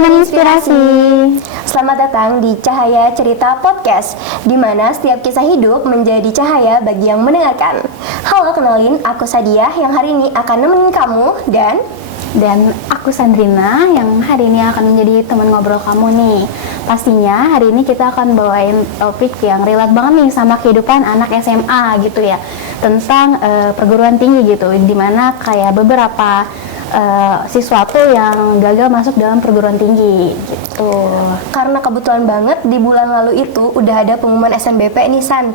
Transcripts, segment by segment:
teman inspirasi. Selamat datang di Cahaya Cerita Podcast, di mana setiap kisah hidup menjadi cahaya bagi yang mendengarkan. Halo, kenalin, aku Sadia yang hari ini akan nemenin kamu Dan aku Sandrina yang hari ini akan menjadi teman ngobrol kamu nih. Pastinya hari ini kita akan bawain topik yang relate banget nih sama kehidupan anak SMA gitu ya. Tentang perguruan tinggi gitu, dimana kayak beberapa siswa tuh yang gagal masuk dalam perguruan tinggi gitu. Karena kebetulan banget di bulan lalu itu udah ada pengumuman SNBP nih San,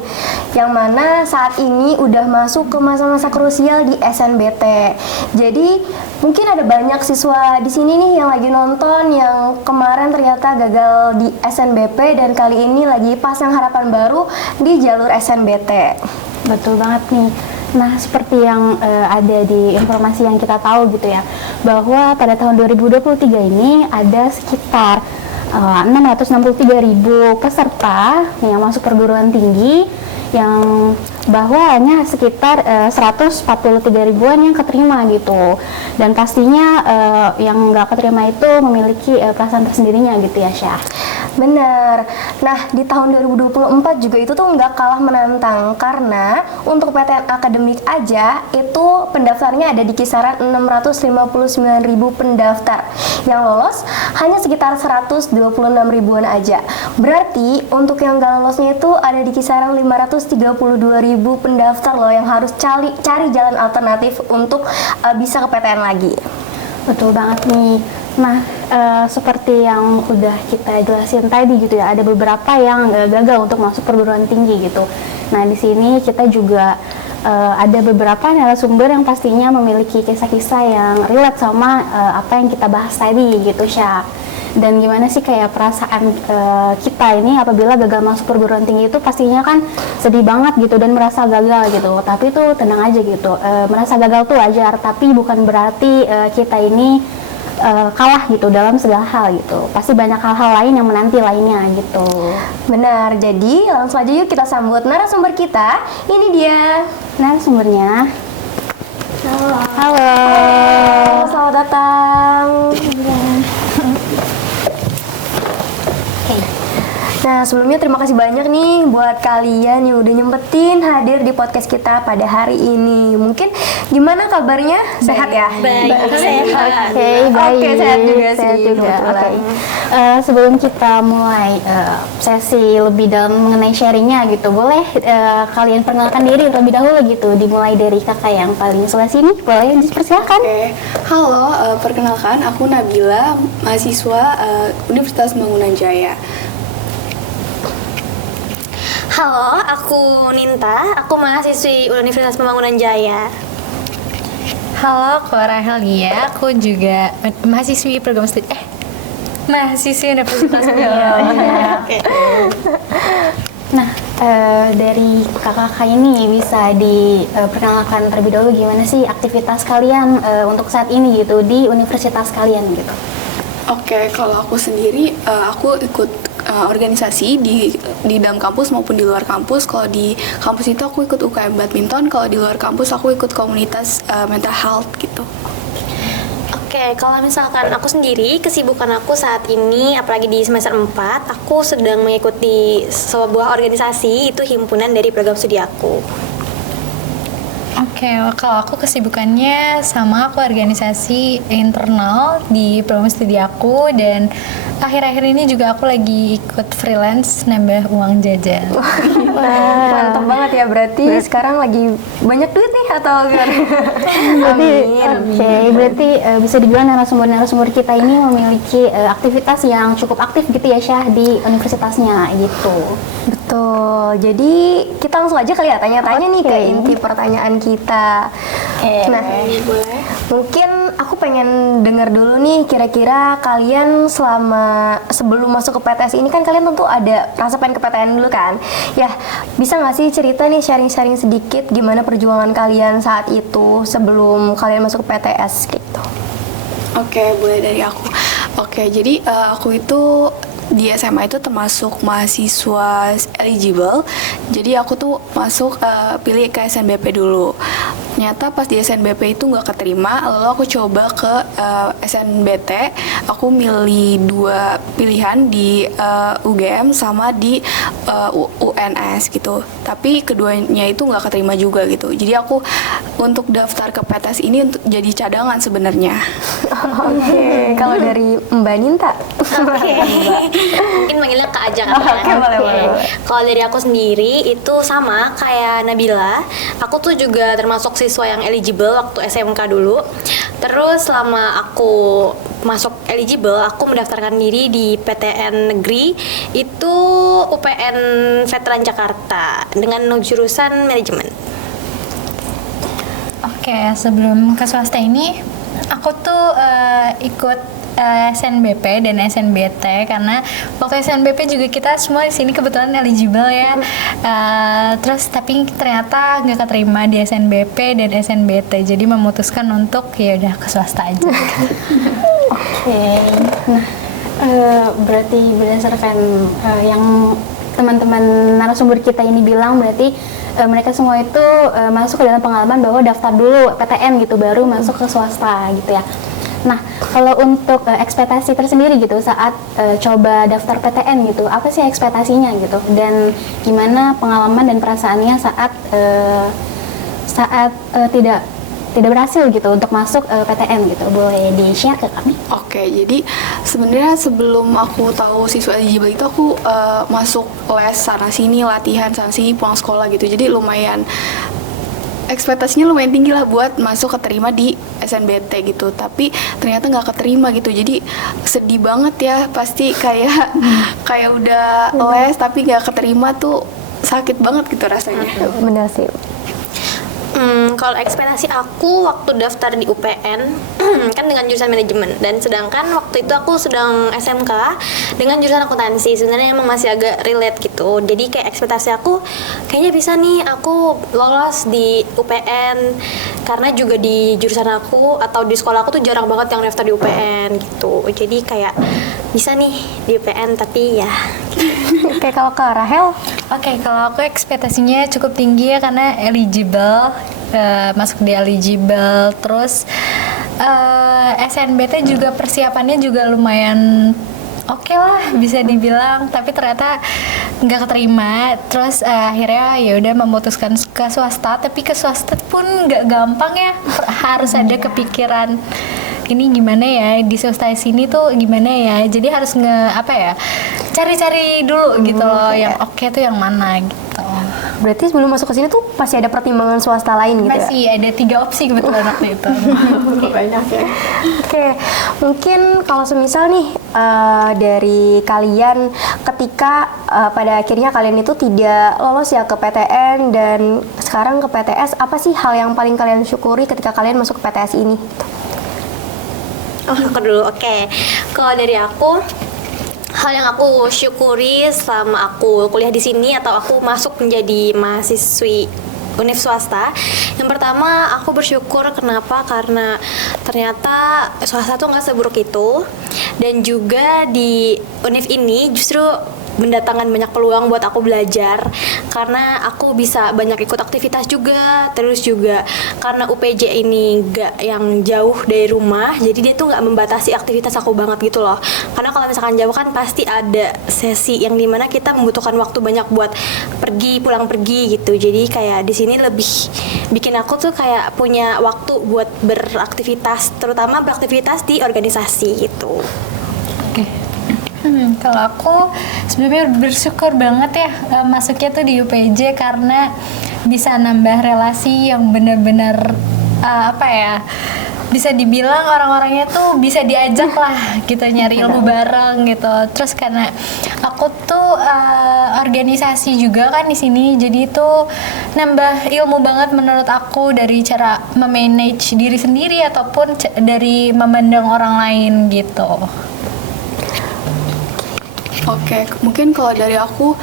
yang mana saat ini udah masuk ke masa-masa krusial di SNBT. Jadi mungkin ada banyak siswa di sini nih yang lagi nonton yang kemarin ternyata gagal di SNBP dan kali ini lagi pasang harapan baru di jalur SNBT. Betul banget nih. Nah, seperti yang ada di informasi yang kita tahu gitu ya, bahwa pada tahun 2023 ini ada sekitar 663.000 peserta yang masuk perguruan tinggi, yang bahwa hanya sekitar 143 ribuan yang keterima gitu. Dan pastinya yang nggak keterima itu memiliki perasaan tersendirinya gitu ya, Syah. Bener. Nah, di tahun 2024 juga itu tuh nggak kalah menantang karena untuk PTN akademik aja itu pendaftarnya ada di kisaran 659.000 pendaftar. Yang lolos hanya sekitar 126 ribuan aja. Berarti untuk yang nggak lolosnya itu ada di kisaran 532.000 pendaftar loh yang harus cari jalan alternatif untuk bisa ke PTN lagi. Betul banget nih. Nah, seperti yang udah kita jelasin tadi gitu ya, ada beberapa yang gagal untuk masuk perguruan tinggi gitu. Nah, di sini kita juga ada beberapa narasumber yang pastinya memiliki kisah-kisah yang relate sama apa yang kita bahas tadi gitu, Syah. Dan gimana sih kayak perasaan kita ini apabila gagal masuk perguruan tinggi itu pastinya kan sedih banget gitu dan merasa gagal gitu. Tapi tuh tenang aja gitu, merasa gagal tuh wajar, tapi bukan berarti kita ini kalah gitu dalam segala hal gitu. Pasti banyak hal-hal lain yang menanti lainnya gitu. Benar, jadi langsung aja yuk kita sambut narasumber kita. Ini dia narasumbernya. Halo. Halo. Selamat datang. Nah, sebelumnya terima kasih banyak nih buat kalian yang udah nyempetin hadir di podcast kita pada hari ini. Mungkin gimana kabarnya? Sehat ya? Baik, sehat. Baik. Oke, sehat juga Sehat sih. juga. Oke. Sebelum kita mulai sesi lebih dalam mengenai sharingnya gitu, boleh kalian perkenalkan diri terlebih dahulu gitu. Dimulai dari kakak yang paling sebelah sini, boleh dipersilakan. Oke. Halo, perkenalkan aku Nabila, mahasiswa Universitas Pembangunan Jaya. Halo, aku Ninta, aku mahasiswi Universitas Pembangunan Jaya. Halo, aku Rahelia, aku juga mahasiswi program studi mahasiswi Universitas Pembangunan Jaya. Nah, dari kakak-kakak ini bisa diperkenalkan terlebih dahulu gimana sih aktivitas kalian untuk saat ini gitu di universitas kalian gitu. Oke, kalau aku sendiri aku ikut organisasi di dalam kampus maupun di luar kampus. Kalau di kampus itu aku ikut UKM badminton, kalau di luar kampus aku ikut komunitas mental health gitu. Oke, kalau misalkan aku sendiri, kesibukan aku saat ini, apalagi di semester 4, aku sedang mengikuti sebuah organisasi, itu himpunan dari program studi aku. Oke, kalau aku kesibukannya sama, aku organisasi internal di program studi aku, dan akhir-akhir ini juga aku lagi ikut freelance nambah uang jajan. Mantap banget ya, berarti sekarang lagi banyak duit nih atau gimana? Oke, berarti bisa dibilang narasumber kita ini memiliki aktivitas yang cukup aktif gitu ya, Syah, di universitasnya gitu. Betul, jadi kita langsung aja kali ya tanya-tanya nih ke inti pertanyaan kita. Nah, Boleh. mungkin aku pengen dengar dulu nih, kira-kira kalian sebelum masuk ke PTS ini kan kalian tentu ada rasa pengen ke PTN dulu kan? Ya, bisa nggak sih cerita nih, sharing-sharing sedikit gimana perjuangan kalian saat itu sebelum kalian masuk ke PTS gitu? Oke, boleh dari aku. Oke, jadi aku itu di SMA itu termasuk mahasiswa eligible. Jadi aku tuh masuk pilih ke SNBP dulu. Ternyata pas di SNBP itu nggak keterima, lalu aku coba ke SNBT. Aku milih 2 pilihan di UGM sama di UNS gitu. Tapi keduanya itu nggak keterima juga gitu. Jadi aku untuk daftar ke PTS ini untuk jadi cadangan sebenarnya. Oke, kalau dari Mbak Ninta? Mungkin manggilnya Kak Ajeng ya. Oke, boleh. Kalau dari aku sendiri itu sama kayak Nabila. Aku tuh juga termasuk siswa yang eligible waktu SMK dulu. Terus selama aku masuk eligible, aku mendaftarkan diri di PTN negeri itu UPN Veteran Jakarta dengan jurusan manajemen. Oke, sebelum ke swasta ini, aku tuh ikut SNBP dan SNBT karena waktu SNBP juga kita semua di sini kebetulan eligible ya. Terus tapi ternyata nggak keterima di SNBP dan SNBT, jadi memutuskan untuk ya udah ke swasta aja. Oke. Nah, berarti berdasarkan yang teman-teman narasumber kita ini bilang, berarti mereka semua itu masuk ke dalam pengalaman bahwa daftar dulu PTN gitu baru masuk ke swasta gitu ya. Nah, kalau untuk ekspektasi tersendiri gitu saat coba daftar PTN gitu, apa sih ekspektasinya gitu? Dan gimana pengalaman dan perasaannya saat tidak berhasil gitu untuk masuk PTN gitu? Boleh di-share ke kami? Oke, jadi sebenarnya sebelum aku tahu siswa eligible itu aku masuk les sana sini, latihan sana sini, pulang sekolah gitu. Jadi lumayan ekspektasinya lumayan tinggi lah buat masuk keterima di SNBT gitu, tapi ternyata nggak keterima gitu. Jadi sedih banget ya, pasti kayak udah les tapi nggak keterima tuh sakit banget gitu rasanya. Benar sih. Kalau ekspektasi aku waktu daftar di UPN kan dengan jurusan manajemen, dan sedangkan waktu itu aku sedang SMK dengan jurusan akuntansi. Sebenarnya emang masih agak relate gitu. Jadi kayak ekspektasi aku kayaknya bisa nih aku lolos di UPN, karena juga di jurusan aku atau di sekolah aku tuh jarang banget yang daftar di UPN gitu. Jadi kayak bisa nih di UPN, tapi ya Oke, kalau Kak Rahel? Oke, kalau aku ekspektasinya cukup tinggi ya karena eligible, masuk di eligible. Terus SNBT juga persiapannya juga lumayan oke lah bisa dibilang, tapi ternyata nggak keterima. Terus akhirnya ya udah memutuskan ke swasta, tapi ke swasta pun nggak gampang ya, harus ada kepikiran ini gimana ya di swasta sini tuh gimana ya, jadi harus cari-cari dulu gitu loh yang oke tuh yang mana gitu. Berarti sebelum masuk ke sini tuh pasti ada pertimbangan swasta lain gitu ya? Masih ada 3 opsi kebetulan waktu itu. Banyak ya. Oke, mungkin kalau semisal nih dari kalian ketika pada akhirnya kalian itu tidak lolos ya ke PTN dan sekarang ke PTS, apa sih hal yang paling kalian syukuri ketika kalian masuk ke PTS ini? aku dulu. Oke. Kalau dari aku, hal yang aku syukuri selama aku kuliah di sini atau aku masuk menjadi mahasiswi univ swasta, yang pertama aku bersyukur. Kenapa? Karena ternyata swasta tuh nggak seburuk itu, dan juga di univ ini justru mendatangkan banyak peluang buat aku belajar, karena aku bisa banyak ikut aktivitas juga. Terus juga karena UPJ ini gak yang jauh dari rumah, jadi dia tuh gak membatasi aktivitas aku banget gitu loh. Karena kalau misalkan jauh kan pasti ada sesi yang dimana kita membutuhkan waktu banyak buat pergi pulang pergi gitu. Jadi kayak di sini lebih bikin aku tuh kayak punya waktu buat beraktivitas, terutama beraktivitas di organisasi gitu. Kalau aku sebenarnya bersyukur banget ya masuknya tuh di UPJ karena bisa nambah relasi yang benar-benar bisa dibilang orang-orangnya tuh bisa diajak lah gitu, nyari ilmu bareng gitu. Terus karena aku tuh organisasi juga kan di sini, jadi itu nambah ilmu banget menurut aku dari cara memanage diri sendiri ataupun dari memandang orang lain gitu. Oke, mungkin kalau dari aku,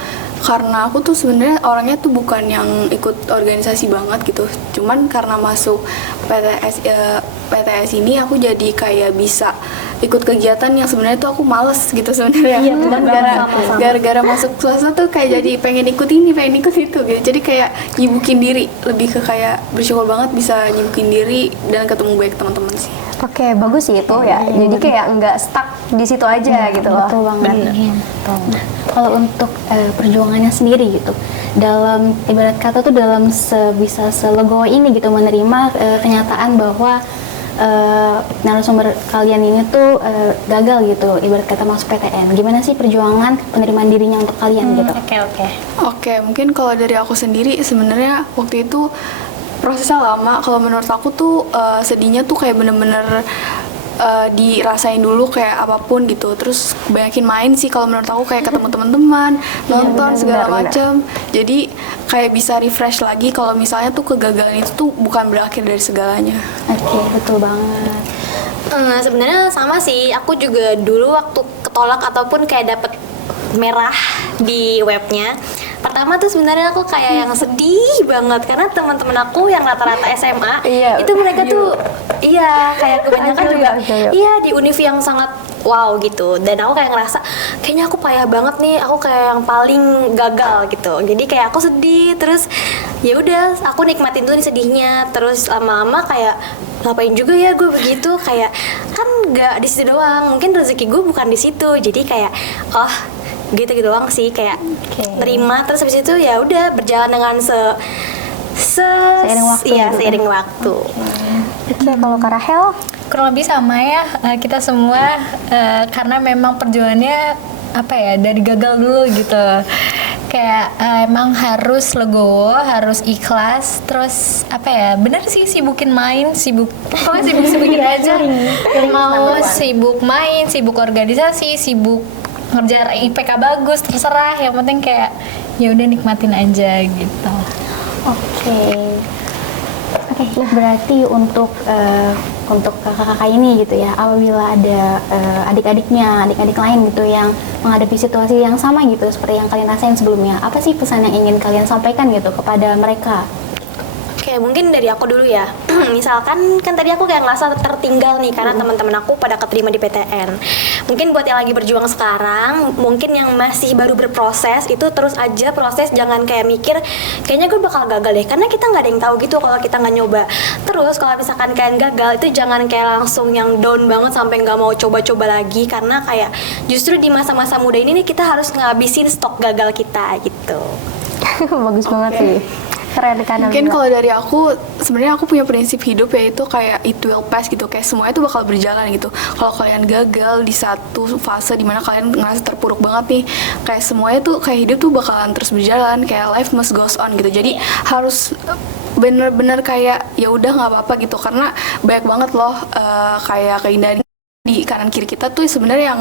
karena aku tuh sebenarnya orangnya tuh bukan yang ikut organisasi banget gitu. Cuman karena masuk PTS ini aku jadi kayak bisa ikut kegiatan yang sebenarnya tuh aku males gitu sebenarnya. Iya, benar banget, sama-sama. Gara-gara masuk swasta tuh kayak jadi pengen ikut ini, pengen ikut itu gitu. Jadi kayak nyibukin diri, lebih ke kayak bersyukur banget bisa nyibukin diri dan ketemu baik teman-teman sih. Oke, bagus sih itu ya. Jadi kayak nggak stuck di situ aja gitu loh. Betul banget. Iya, betul. Kalau untuk perjuangannya sendiri gitu, dalam ibarat kata tuh dalam bisa selegowo ini gitu menerima kenyataan bahwa narasumber kalian ini tuh gagal gitu, ibarat kata masuk PTN. Gimana sih perjuangan penerimaan dirinya untuk kalian gitu? Oke. Oke, mungkin kalau dari aku sendiri sebenarnya waktu itu prosesnya lama. Kalau menurut aku tuh sedihnya tuh kayak bener-bener dirasain dulu kayak apapun gitu. Terus banyakin main sih kalau menurut aku, kayak ketemu teman-teman, nonton segala macam. Jadi kayak bisa refresh lagi kalau misalnya tuh kegagalan itu tuh bukan berakhir dari segalanya. Oke, betul banget. Sebenarnya sama sih, aku juga dulu waktu ketolak ataupun kayak dapet merah di webnya, pertama tuh sebenarnya aku kayak yang sedih banget karena teman-teman aku yang rata-rata SMA itu mereka tuh kayak kebanyakan juga di univ yang sangat wow gitu, dan aku kayak ngerasa kayaknya aku payah banget nih, aku kayak yang paling gagal gitu. Jadi kayak aku sedih, terus ya udah aku nikmatin dulu nih sedihnya, terus lama-lama kayak ngapain juga ya gue begitu, kayak kan nggak di situ doang, mungkin rezeki gue bukan di situ. Jadi kayak gitu doang sih, kayak nerima, terus habis itu ya udah berjalan dengan seiring waktu. Iya, seiring waktu. Oke, kalau Kak Rahel? Kurang lebih sama ya, kita semua karena memang perjuangannya dari gagal dulu gitu. Kayak emang harus legowo, harus ikhlas, terus bener sih sibukin main, pokoknya sibukin aja. Mau sibuk main, sibuk organisasi, sibuk ngerjain IPK bagus, terserah, yang penting kayak ya udah nikmatin aja gitu. Oke, berarti untuk kakak-kakak ini gitu ya, apabila ada adik-adik lain gitu yang menghadapi situasi yang sama gitu seperti yang kalian rasain sebelumnya, apa sih pesan yang ingin kalian sampaikan gitu kepada mereka? Oke, mungkin dari aku dulu ya. Misalkan kan tadi aku kayak ngerasa tertinggal nih karena teman-teman aku pada keterima di PTN. Mungkin buat yang lagi berjuang sekarang, mungkin yang masih baru berproses, itu terus aja proses, jangan kayak mikir kayaknya gue bakal gagal deh, karena kita nggak ada yang tahu gitu kalau kita nggak nyoba. Terus kalau misalkan kalian gagal, itu jangan kayak langsung yang down banget sampai nggak mau coba-coba lagi, karena kayak justru di masa-masa muda ini nih kita harus ngabisin stok gagal kita gitu. Bagus banget sih. Keren kan. Mungkin kalau dari aku, sebenarnya aku punya prinsip hidup yaitu kayak it will pass gitu, kayak semua itu bakal berjalan gitu. Kalau kalian gagal di satu fase dimana kalian ngerasa terpuruk banget nih, kayak semuanya tuh kayak hidup tuh bakalan terus berjalan, kayak life must goes on gitu. Jadi harus bener-bener kayak ya udah nggak apa-apa gitu, karena banyak banget loh kayak keindahan di kanan kiri kita tuh sebenarnya yang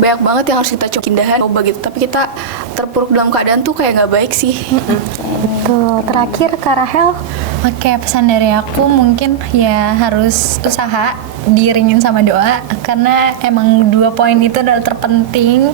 banyak banget yang harus kita coba gitu, tapi kita terpuruk dalam keadaan tuh kayak nggak baik sih. Tuh, terakhir Kak Rahel. Oke, pesan dari aku mungkin ya harus usaha, diiringin sama doa, karena emang 2 poin itu adalah terpenting.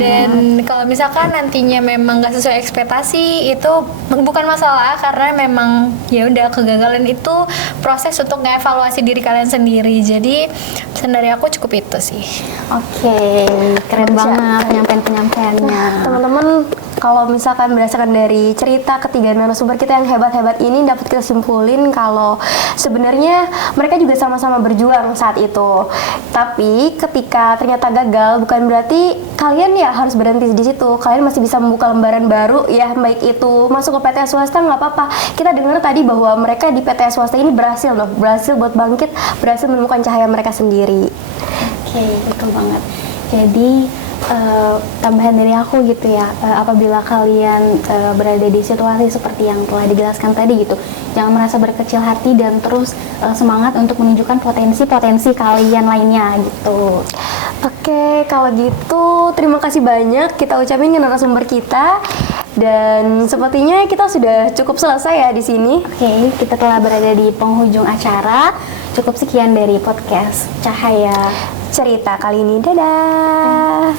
Dan kalau misalkan nantinya memang gak sesuai ekspektasi, itu bukan masalah, karena memang ya udah, kegagalan itu proses untuk ngevaluasi diri kalian sendiri. Jadi pesan dari aku cukup itu sih. Oke, keren banget penyampaiannya. Teman-teman, kalau misalkan berdasarkan dari cerita ketiga narasumber kita yang hebat-hebat ini, dapat kita simpulin kalau sebenarnya mereka juga sama-sama berjuang saat itu. Tapi ketika ternyata gagal, bukan berarti kalian ya harus berhenti di situ. Kalian masih bisa membuka lembaran baru ya, baik itu masuk ke PTN swasta nggak apa-apa. Kita dengar tadi bahwa mereka di PTN swasta ini berhasil buat bangkit, berhasil menemukan cahaya mereka sendiri. Oke, betul banget. Jadi tambahan dari aku gitu ya, apabila kalian berada di situasi seperti yang telah dijelaskan tadi gitu, jangan merasa berkecil hati dan terus semangat untuk menunjukkan potensi-potensi kalian lainnya gitu. Oke, kalau gitu terima kasih banyak kita ucapin ke narasumber kita, dan sepertinya kita sudah cukup selesai ya di sini. Oke, kita telah berada di penghujung acara. Cukup sekian dari podcast Cahaya Cerita kali ini. Dadah.